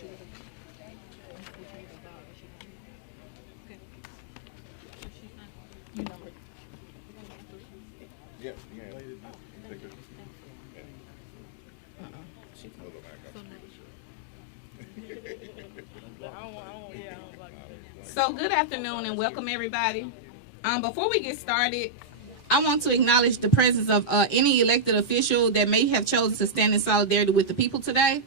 So good afternoon and welcome everybody. Before we get started, I want to acknowledge the presence of any elected official that may have chosen to stand in solidarity with the people today.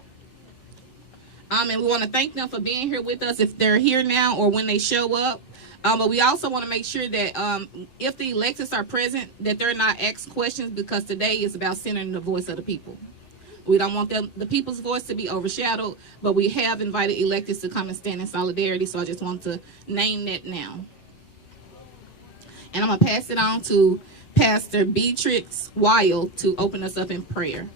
And we want to thank them for being here with us if they're here now or when they show up. But we also want to make sure that if the electeds are present, that they're not asked questions, because today is about centering the voice of the people. We don't want the people's voice to be overshadowed, but we have invited electeds to come and stand in solidarity, so I just want to name that now. And I'm going to pass it on to Pastor Beatrix Wild to open us up in prayer.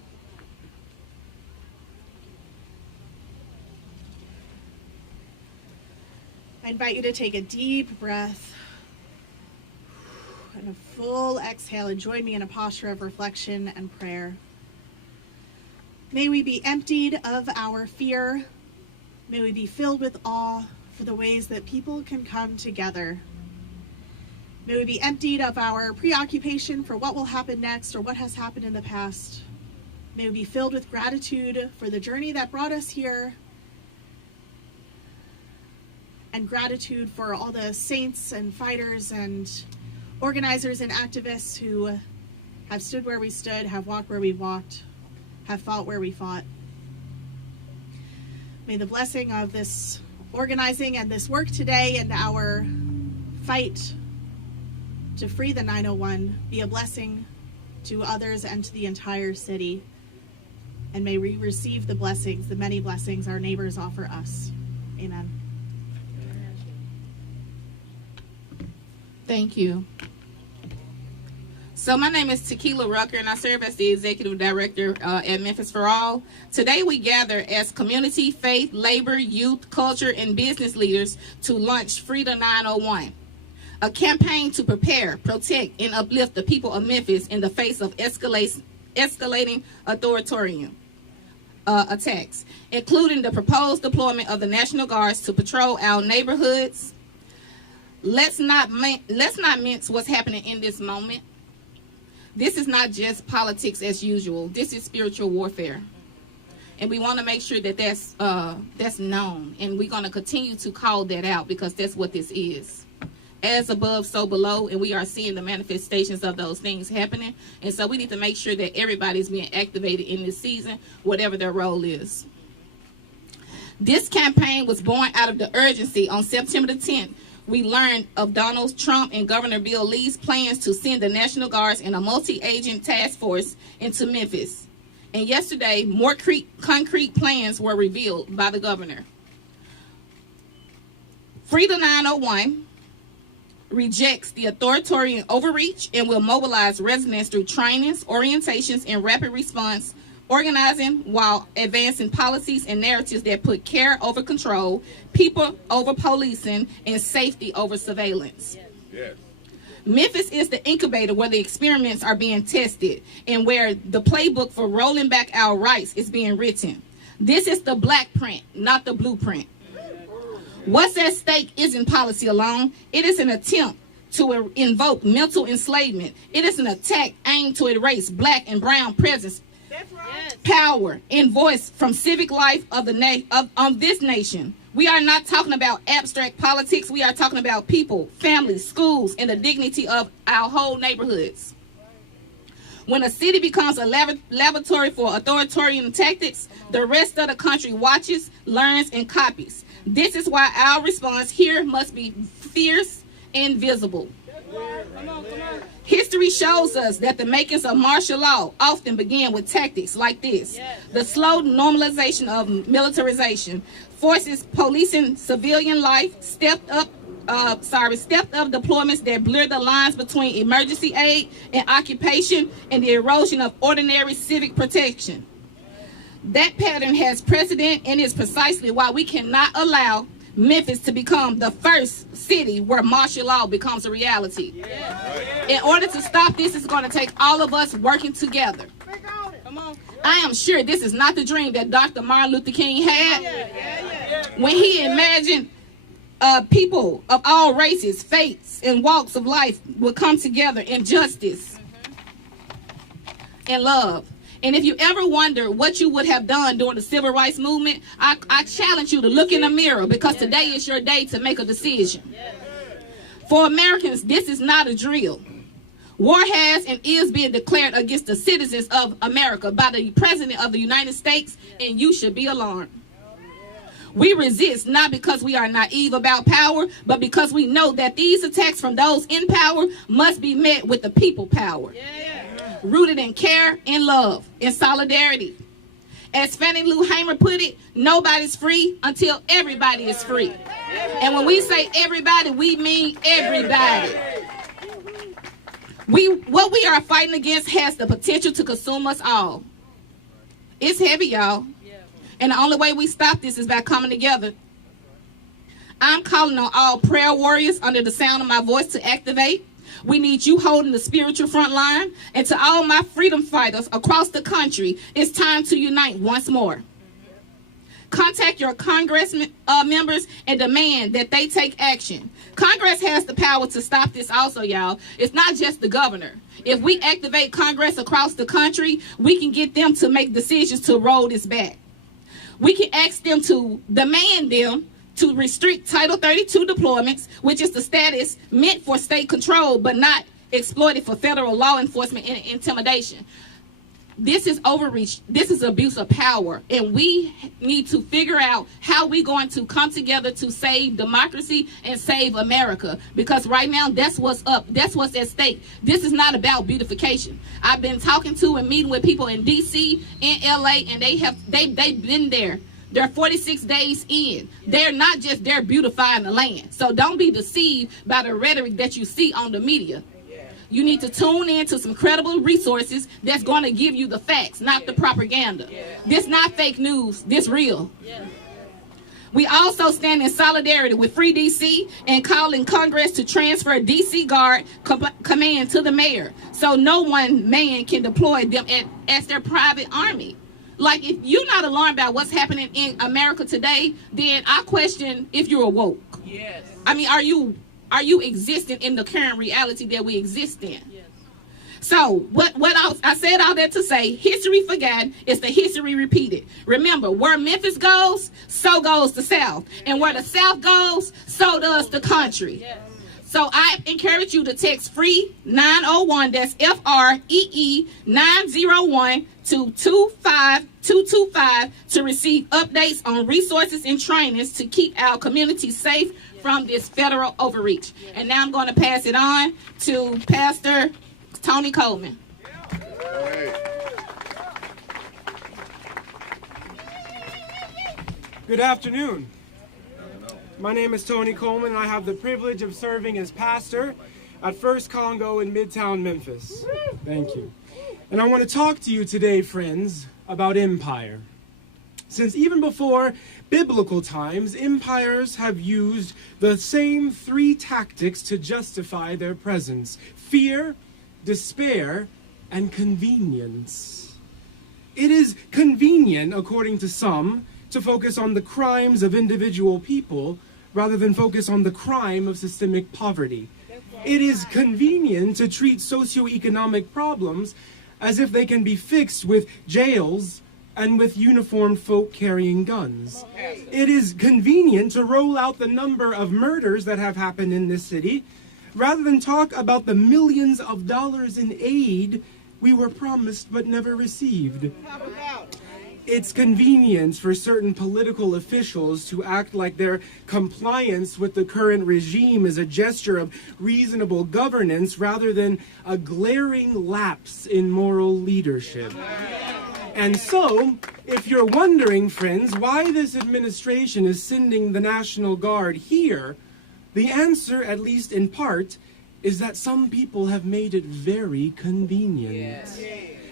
I invite you to take a deep breath and a full exhale and join me in a posture of reflection and prayer. May we be emptied of our fear. May we be filled with awe for the ways that people can come together. May we be emptied of our preoccupation for what will happen next or what has happened in the past. May we be filled with gratitude for the journey that brought us here, and gratitude for all the saints and fighters and organizers and activists who have stood where we stood, have walked where we walked, have fought where we fought. May the blessing of this organizing and this work today and our fight to free the 901 be a blessing to others and to the entire city. And may we receive the blessings, the many blessings our neighbors offer us. Amen. Thank you. So my name is Tequila Rucker, and I serve as the Executive Director at Memphis for All. Today we gather as community, faith, labor, youth, culture, and business leaders to launch Free the 901, a campaign to prepare, protect, and uplift the people of Memphis in the face of escalating authoritarian attacks, including the proposed deployment of the National Guards to patrol our neighborhoods. Let's not mince what's happening in this moment. This is not just politics as usual. This is spiritual warfare. And we want to make sure that that's known. And we're going to continue to call that out, because that's what this is. As above, so below. And we are seeing the manifestations of those things happening. And so we need to make sure that everybody's being activated in this season, whatever their role is. This campaign was born out of the urgency. On September the 10th, we learned of Donald Trump and Governor Bill Lee's plans to send the National Guards and a multi-agent task force into Memphis. And yesterday, more concrete plans were revealed by the governor. Free the 901 rejects the authoritarian overreach and will mobilize residents through trainings, orientations, and rapid response organizing, while advancing policies and narratives that put care over control, people over policing, and safety over surveillance. Yes. Memphis is the incubator where the experiments are being tested and where the playbook for rolling back our rights is being written. This is the black print, not the blueprint. What's at stake isn't policy alone. It is an attempt to invoke mental enslavement. It is an attack aimed to erase black and brown presence, power, and voice from civic life of this nation. We are not talking about abstract politics. We are talking about people, families, schools, and the dignity of our whole neighborhoods. When a city becomes a laboratory for authoritarian tactics, the rest of the country watches, learns, and copies. This is why our response here must be fierce and visible. History shows us that the makings of martial law often begin with tactics like this. The slow normalization of militarization, forces policing civilian life, stepped up deployments that blur the lines between emergency aid and occupation, and the erosion of ordinary civic protection. That pattern has precedent and is precisely why we cannot allow Memphis to become the first city where martial law becomes a reality. In order to stop this, it's going to take all of us working together. I am sure this is not the dream that Dr. Martin Luther King had. When he imagined people of all races, faiths, and walks of life would come together in justice and love. And if you ever wonder what you would have done during the civil rights movement, I challenge you to look in the mirror, because today is your day to make a decision. For Americans, this is not a drill. War has and is being declared against the citizens of America by the President of the United States, and you should be alarmed. We resist not because we are naive about power, but because we know that these attacks from those in power must be met with the people power. Rooted in care and love and solidarity. As Fannie Lou Hamer put it, nobody's free until everybody is free. And when we say everybody, we mean everybody. What we are fighting against has the potential to consume us all. It's heavy, y'all. And the only way we stop this is by coming together. I'm calling on all prayer warriors under the sound of my voice to activate. We need you holding the spiritual front line. And to all my freedom fighters across the country, it's time to unite once more. Contact your Congress members and demand that they take action. Congress has the power to stop this also, y'all. It's not just the governor. If we activate Congress across the country, we can get them to make decisions to roll this back. We can ask them to demand them to restrict Title 32 deployments, which is the status meant for state control, but not exploited for federal law enforcement and intimidation. This is overreach. This is abuse of power. And we need to figure out how we're going to come together to save democracy and save America. Because right now, that's what's up. That's what's at stake. This is not about beautification. I've been talking to and meeting with people in D.C., in L.A., and they've been there. They're 46 days in. They're not just there beautifying the land. So don't be deceived by the rhetoric that you see on the media. You need to tune in to some credible resources that's going to give you the facts, not the propaganda. This not fake news. This real. We also stand in solidarity with Free DC and calling Congress to transfer DC Guard command to the mayor, so no one man can deploy them as their private army. Like, if you're not alarmed about what's happening in America today, then I question if you're awoke. Yes. I mean, are you existing in the current reality that we exist in? Yes. So what I said all that to say, history forgotten is the history repeated. Remember, where Memphis goes, so goes the South. And where the South goes, so does the country. Yes. So I encourage you to text FREE 901, that's FREE 901 to 25225 to receive updates on resources and trainings to keep our community safe from this federal overreach. And now I'm going to pass it on to Pastor Tony Coleman. Good afternoon. My name is Tony Coleman, and I have the privilege of serving as pastor at First Congo in Midtown Memphis. Thank you. And I want to talk to you today, friends, about empire. Since even before biblical times, empires have used the same three tactics to justify their presence: fear, despair, and convenience. It is convenient, according to some, to focus on the crimes of individual people rather than focus on the crime of systemic poverty. It is convenient to treat socioeconomic problems as if they can be fixed with jails and with uniformed folk carrying guns. It is convenient to roll out the number of murders that have happened in this city rather than talk about the millions of dollars in aid we were promised but never received. It's convenient for certain political officials to act like their compliance with the current regime is a gesture of reasonable governance rather than a glaring lapse in moral leadership. And so, if you're wondering, friends, why this administration is sending the National Guard here, the answer, at least in part, is that some people have made it very convenient.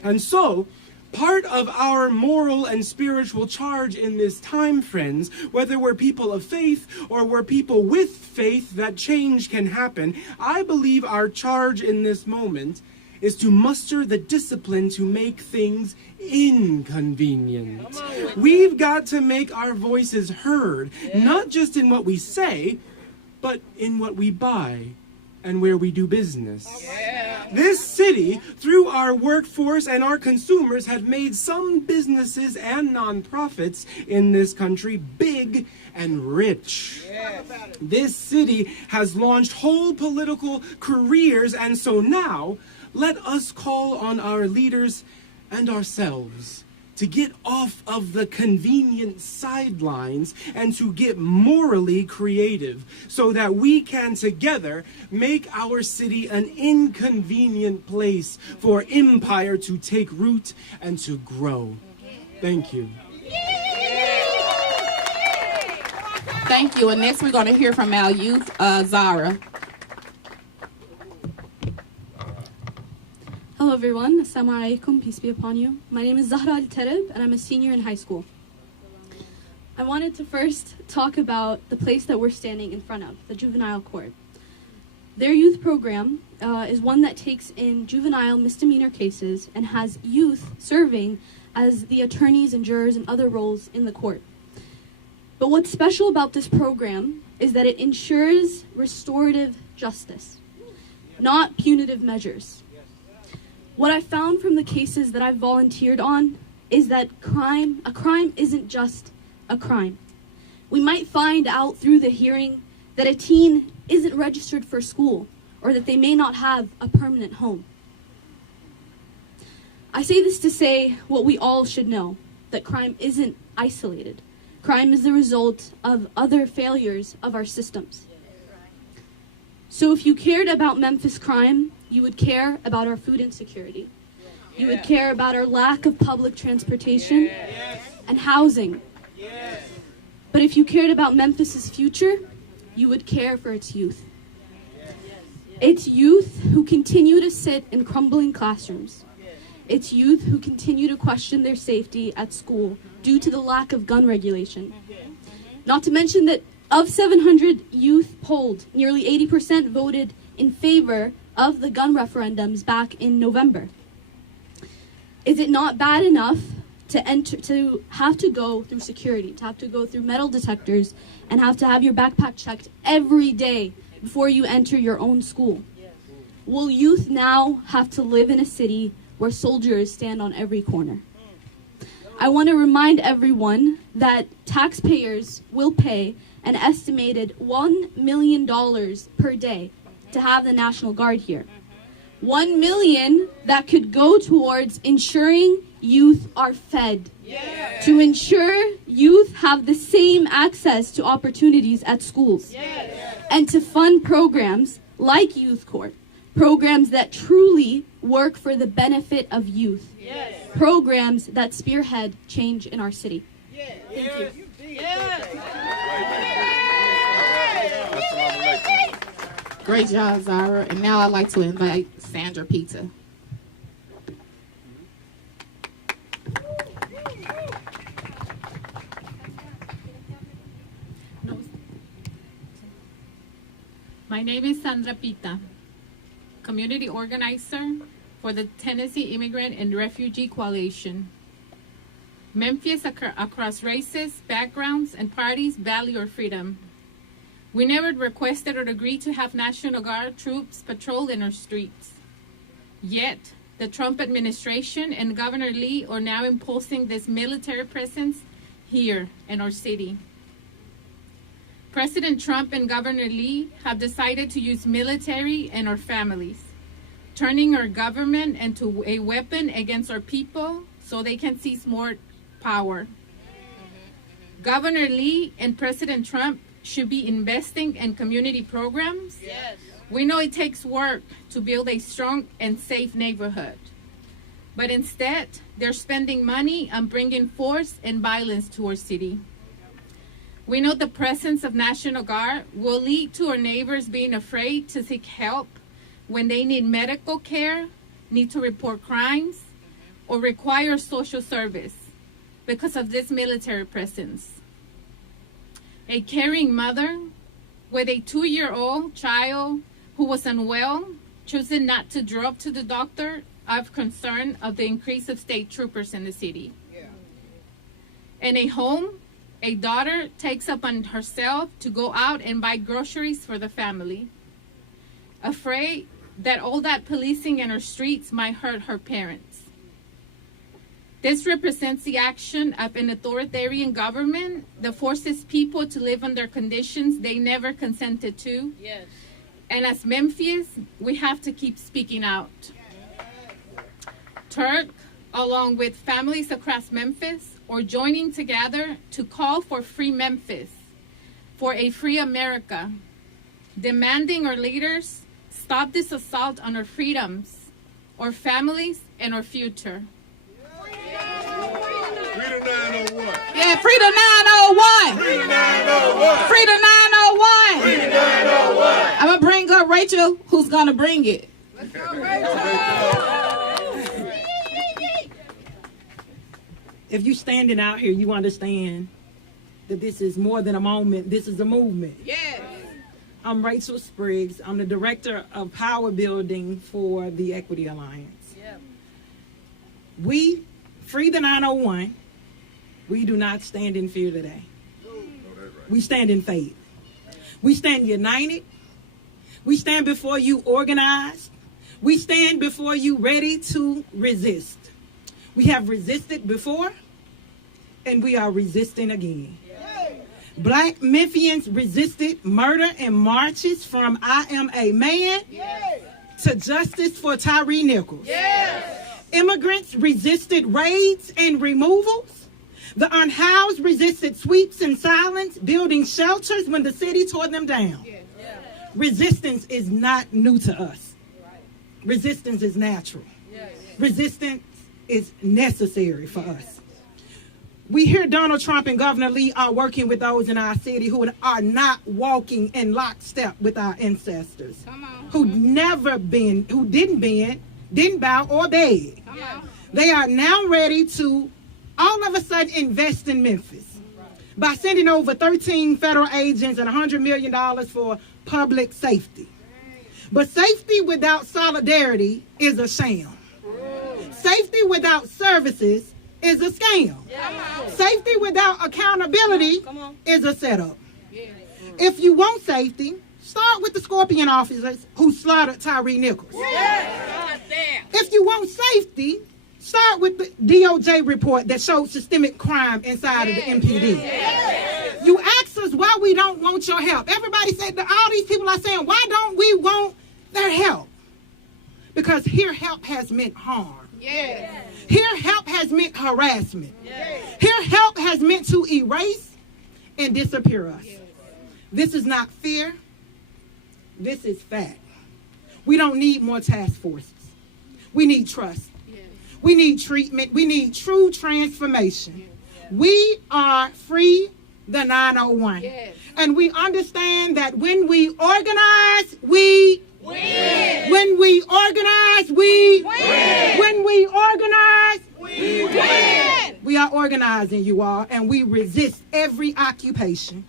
And so, part of our moral and spiritual charge in this time, friends, whether we're people of faith or we're people with faith that change can happen, I believe our charge in this moment is to muster the discipline to make things inconvenient. We've got to make our voices heard, not just in what we say, but in what we buy and where we do business. This city, through our workforce and our consumers, have made some businesses and nonprofits in this country big and rich. This city has launched whole political careers, and so now let us call on our leaders and ourselves to get off of the convenient sidelines and to get morally creative so that we can together make our city an inconvenient place for empire to take root and to grow. Thank you. Thank you. And next we're going to hear from our youth, Zara. Hello everyone, Assalamu alaikum, peace be upon you. My name is Zahra Al-Tarib and I'm a senior in high school. I wanted to first talk about the place that we're standing in front of, the juvenile court. Their youth program is one that takes in juvenile misdemeanor cases and has youth serving as the attorneys and jurors and other roles in the court. But what's special about this program is that it ensures restorative justice, not punitive measures. What I found from the cases that I've volunteered on is that a crime isn't just a crime. We might find out through the hearing that a teen isn't registered for school or that they may not have a permanent home. I say this to say what we all should know, that crime isn't isolated. Crime is the result of other failures of our systems. So if you cared about Memphis crime, you would care about our food insecurity. You would care about our lack of public transportation and housing. But if you cared about Memphis's future, you would care for its youth. It's youth who continue to sit in crumbling classrooms. It's youth who continue to question their safety at school due to the lack of gun regulation. Not to mention that of 700 youth polled, nearly 80% voted in favor of the gun referendums back in November. Is it not bad enough to have to go through security, to have to go through metal detectors, and have to have your backpack checked every day before you enter your own school? Will youth now have to live in a city where soldiers stand on every corner? I want to remind everyone that taxpayers will pay an estimated $1 million per day to have the National Guard here. $1 million that could go towards ensuring youth are fed, to ensure youth have the same access to opportunities at schools, and to fund programs like Youth Court, programs that truly work for the benefit of youth, programs that spearhead change in our city. Thank you. Great job, Zara. And now I'd like to invite Sandra Pizza. My name is Sandra Pita, community organizer for the Tennessee Immigrant and Refugee Coalition. Memphis across races, backgrounds, and parties value our freedom. We never requested or agreed to have National Guard troops patrol in our streets. Yet, the Trump administration and Governor Lee are now imposing this military presence here in our city. President Trump and Governor Lee have decided to use military and our families, turning our government into a weapon against our people so they can seize more power. Governor Lee and President Trump should be investing in community programs. We know it takes work to build a strong and safe neighborhood, but instead, they're spending money on bringing force and violence to our city. We know the presence of National Guard will lead to our neighbors being afraid to seek help when they need medical care, need to report crimes, or require social service because of this military presence. A caring mother with a 2-year-old child who was unwell choosing not to drove to the doctor out of concern of the increase of state troopers in the city. In a home, a daughter takes upon herself to go out and buy groceries for the family, afraid that all that policing in her streets might hurt her parents. This represents the action of an authoritarian government that forces people to live under conditions they never consented to. Yes. And as Memphis, we have to keep speaking out. Turk, along with families across Memphis, are joining together to call for free Memphis, for a free America, demanding our leaders stop this assault on our freedoms, our families, and our future. Free the 901. Yeah, free the 901. Free the 901. Free the 901. Free the 901. I'm going to bring up Rachel, who's going to bring it. Let's go, Rachel. If you're standing out here, you understand that this is more than a moment. This is a movement. Yes. I'm Rachel Spriggs. I'm the director of power building for the Equity Alliance. Yep. We, Free the 901, we do not stand in fear today. We stand in faith. We stand united. We stand before you organized. We stand before you ready to resist. We have resisted before, and we are resisting again. Black Memphians resisted murder and marches from I Am a Man to justice for Tyree Nichols. Immigrants resisted raids and removals. The unhoused resisted sweeps and silence, building shelters when the city tore them down. Resistance is not new to us. Resistance is natural. Resistance is necessary for us. We hear Donald Trump and Governor Lee are working with those in our city who are not walking in lockstep with our ancestors, who didn't bow or beg. They are now ready to all of a sudden invest in Memphis by sending over 13 federal agents and $100 million for public safety. But safety without solidarity is a sham. Safety without services is a scam. Safety without accountability is a setup. If you want safety, start with the Scorpion officers who slaughtered Tyree Nichols. If you want safety, start with the DOJ report that showed systemic crime inside of the MPD. You ask us why we don't want your help. Everybody said that all these people are saying, why don't we want their help? Because here help has meant harm. Here help has meant harassment. Here help has meant to erase and disappear us. This is not fear. This is fact. We don't need more task forces. We need trust. We need treatment. We need true transformation. We are Free the 901. And we understand that when we organize, we win. When we organize, we win. When we organize, we win. We are organizing, you all, and we resist every occupation.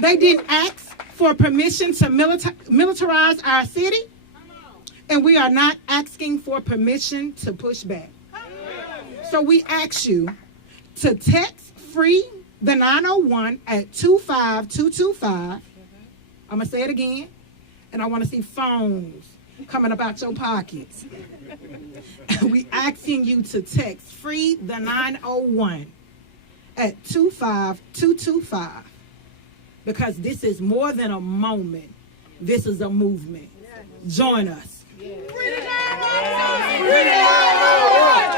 They didn't ask for permission to militarize our city, and we are not asking for permission to push back. So we ask you to text Free the 901 at 25225. I'm going to say it again, and I want to see phones coming up out your pockets. We asking you to text Free the 901 at 25225, because this is more than a moment. This is a movement. Join us. Free the 901. Free the 901.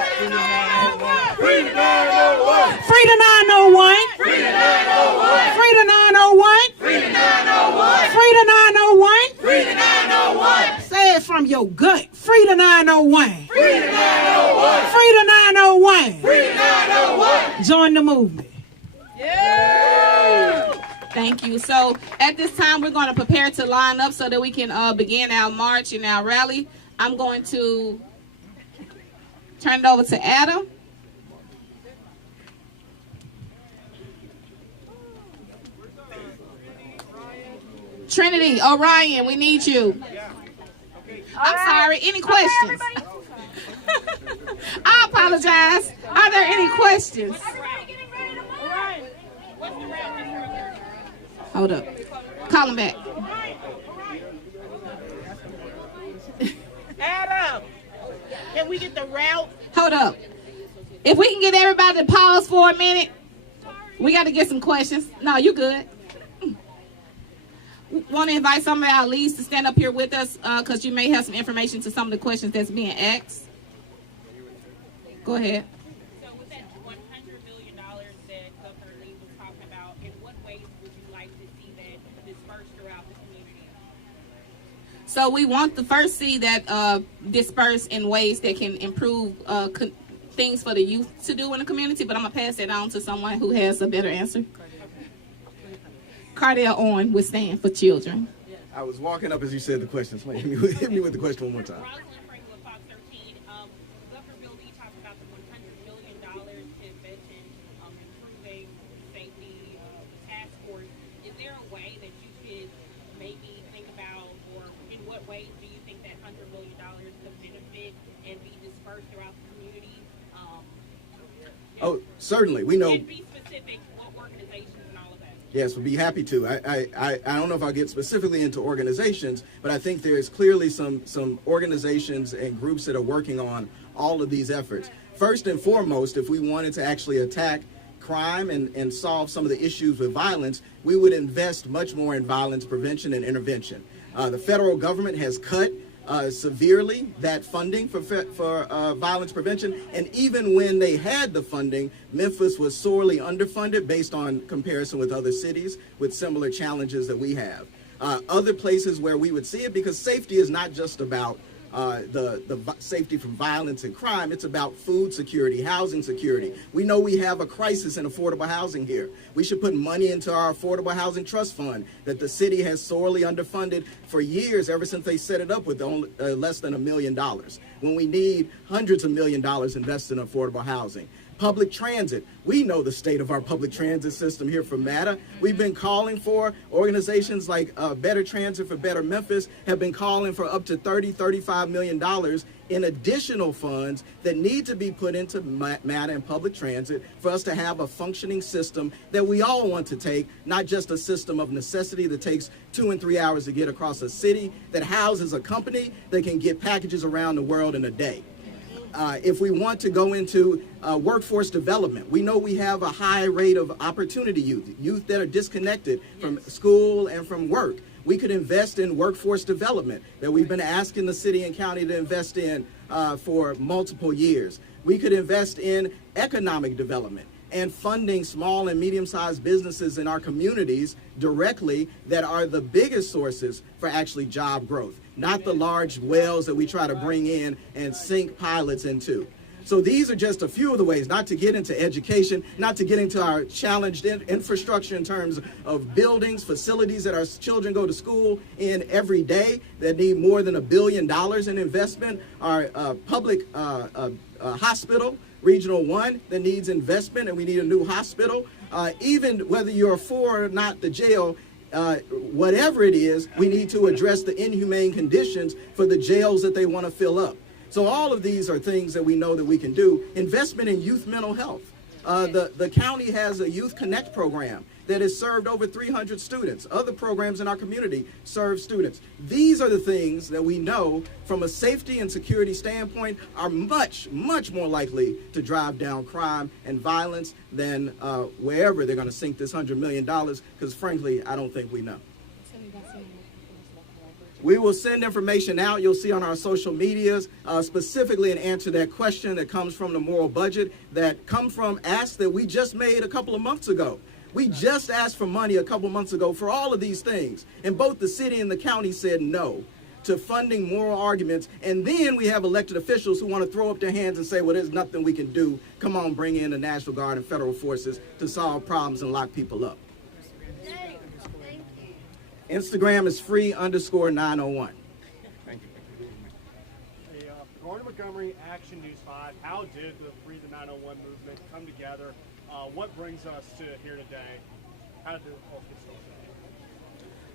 Free the 901. Free the 901. Free the 901. Free the 901. Free the 901. Free the 901. Free the 901. Say it from your gut. Free the 901. Free the 901. Free the 901. Free the 901. Join the movement. Thank you. So at this time, we're going to prepare to line up so that we can begin our march and our rally. I'm going to turn it over to Adam. Trinity, Orion, we need you. I'm sorry, any questions? I apologize. Are there any questions? Hold up. Call him back. Adam, can we get the route? Hold up. If we can get everybody to pause for a minute, we got to get some questions. No, you good. Want to invite some of our leads to stand up here with us because you may have some information to some of the questions that's being asked. Go ahead. So with that $100 million that Governor Lee was talking about, in what ways would you like to see that dispersed throughout the community? So we want to first see that dispersed in ways that can improve things for the youth to do in the community, but I'm going to pass that on to someone who has a better answer. Cardell Owen would stand for children. I was walking up as you said the question. So hit me with the question one more time. Rosalind Frank with Fox 13. Governor Bill Lee talked about the $100 million to invest in improving safety task force. Is there a way that you could maybe think about, or in what ways do you think that $100 million could benefit and be dispersed throughout the community? Oh, certainly. We know. And be specific, what organizations and all of that. Yes, we'll be happy to. I don't know if I'll get specifically into organizations, but I think there is clearly some organizations and groups that are working on all of these efforts. First and foremost, if we wanted to actually attack crime and solve some of the issues with violence, we would invest much more in violence prevention and intervention. The federal government has cut severely that funding for violence prevention, and even when they had the funding, Memphis was sorely underfunded based on comparison with other cities with similar challenges that we have. Other places where we would see it, because safety is not just about the safety from violence and crime, it's about food security, housing security. We know we have a crisis in affordable housing here. We should put money into our affordable housing trust fund that the city has sorely underfunded for years, ever since they set it up with only, less than $1 million, when we need hundreds of $millions invested in affordable housing. Public transit. We know the state of our public transit system here from MATA. We've been calling for organizations like Better Transit for Better Memphis have been calling for up to $35 million in additional funds that need to be put into MATA and public transit for us to have a functioning system that we all want to take, not just a system of necessity that takes 2 and 3 hours to get across a city, that houses a company that can get packages around the world in a day. If we want to go into workforce development, we know we have a high rate of opportunity youth that are disconnected from school and from work. We could invest in workforce development that we've been asking the city and county to invest in for multiple years. We could invest in economic development and funding small and medium-sized businesses in our communities directly that are the biggest sources for actually job growth, not the large wells that we try to bring in and sink pilots into. So these are just a few of the ways, not to get into education, not to get into our challenged infrastructure in terms of buildings, facilities that our children go to school in every day that need more than $1 billion in investment, our public hospital, Regional 1, that needs investment, and we need a new hospital. Even whether you're for or not the jail, whatever it is, we need to address the inhumane conditions for the jails that they want to fill up. So all of these are things that we know that we can do. Investment in youth mental health. The county has a Youth Connect program that has served over 300 students. Other programs in our community serve students. These are the things that we know from a safety and security standpoint are much, much more likely to drive down crime and violence than wherever they're going to sink this $100 million, because frankly, I don't think we know. We will send information out, you'll see on our social medias, specifically in answer to that question that comes from the moral budget, that come from asks that we just made a couple of months ago. We just asked for money a couple months ago for all of these things, and both the city and the county said no to funding moral arguments. And then we have elected officials who want to throw up their hands and say, well, there's nothing we can do. Come on, bring in the National Guard and federal forces to solve problems and lock people up. Instagram is free_901. Thank you. Hey, Gardner Montgomery, Action News 5. How did the Free the 901 movement come together? What brings us to here today? How did it all get started?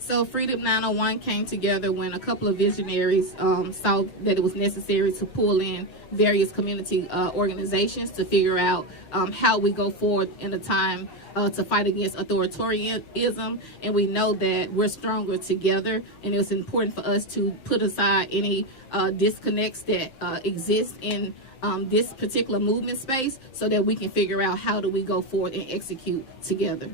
So Freedom 901 came together when a couple of visionaries saw that it was necessary to pull in various community organizations to figure out how we go forward in a time to fight against authoritarianism. And we know that we're stronger together, and it was important for us to put aside any disconnects that exist in this particular movement space so that we can figure out how do we go forward and execute together.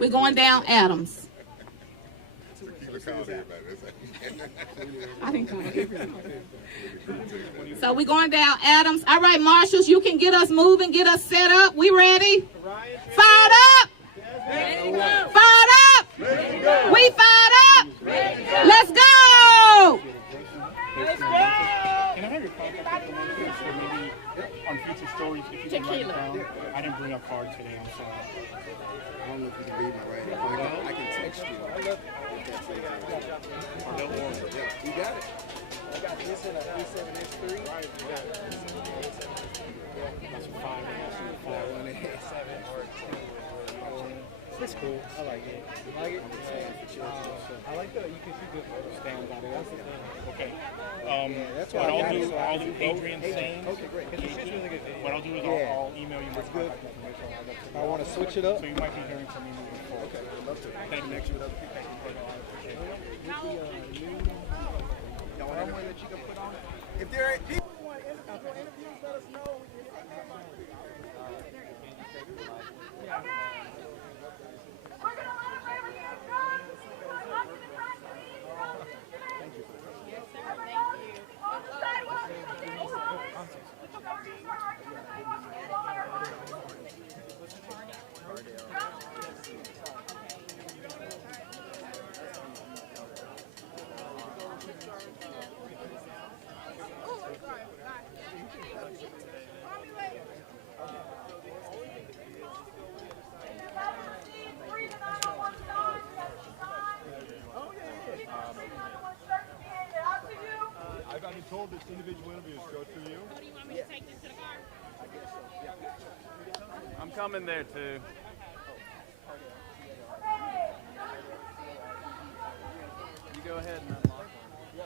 We're going down Adams. I didn't call everybody. So we're going down Adams. All right, marshals, you can get us moving, get us set up. We ready? Fired up! Fired up! We fired up! Let's go! Can I have your contact information so maybe on future stories if you can write it down? I didn't bring up cards today, I'm sorry. I don't know if you can read my writing. I can text you. You got it. I got this in a 37X3. Right, you got it. That's 5 and 7. It's cool. I like it. You like it? I like that you can see good photo stands out there. That's the thing. Okay. That's what I'll do Adrian's saying. Okay, great. What I'll do is I'll email you my contact information. I want to switch it up. So you might be hearing from me moving forward. Okay, I'd love to. Thank you. With other people. Thank you. Y'all want anyone that you can put on? If there are people who want interviews, let us know. I've been told this individual interviews go through you. Do you want me to take this to the car? I'm coming there too. You go ahead and unlock one.